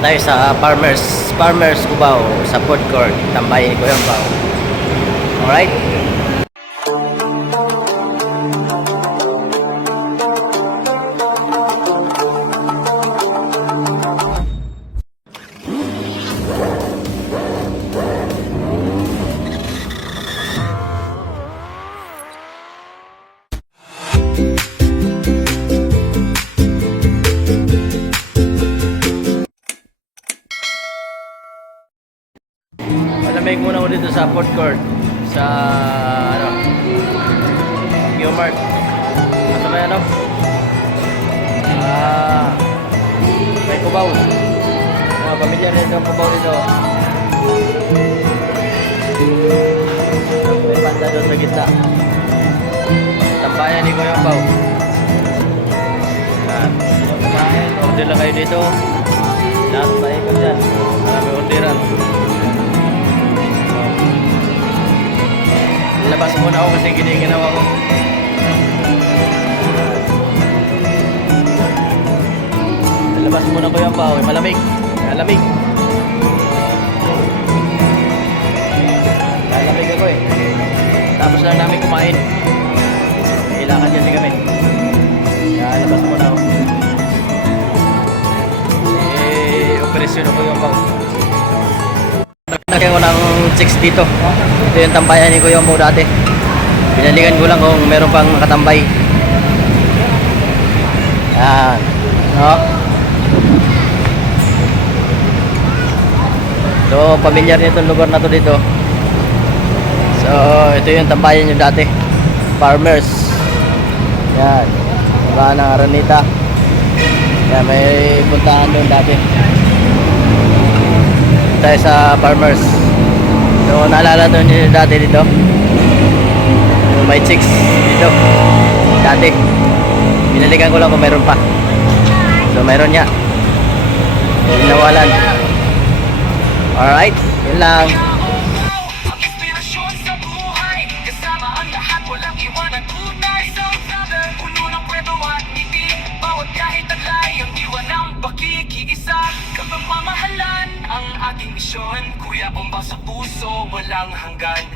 Tayo sa Farmers Cubao sa food court. Tambayin ko yung bao. Alright? Malamig muna ako dito sa food court sa Q-Mart. Ano ba yan? May kubaw. Mga pamilya nito ang kubaw dito. May panda doon sa gitna. Tambayan ni Kuya Pao. Yan. Kumain. Order lang kayo dito. Lahat sa ikot dyan. Marami orderan. Labas muna ako kasi ginawa ko. Labas muna ko yung pao. Malamig. Malamig. Malamig ako eh. Tapos lang namin kumain. Kailangan kasi kami. Labas muna ako. Operasyon ako yung pao. Nagkakaroon ko ng chicks dito. Ito yung tambayan ni Kuya Mo dati. Pinalikan ko lang kung meron pang katambay. Yan. No? So, pamilyar nito lugar na to dito. So, ito yung tambayan nyo dati. Farmers. Yan. Diba ng Aranita. Yan, may puntahan doon dati. Tayo sa Farmers. So naalala doon nyo dati dito. May chicks dito dati. Binalikan ko lang kung meron pa. So meron niya. Nawalan. Alright, yun lang. Ang aking misyon, Kuya Bomba sa puso, walang hanggan.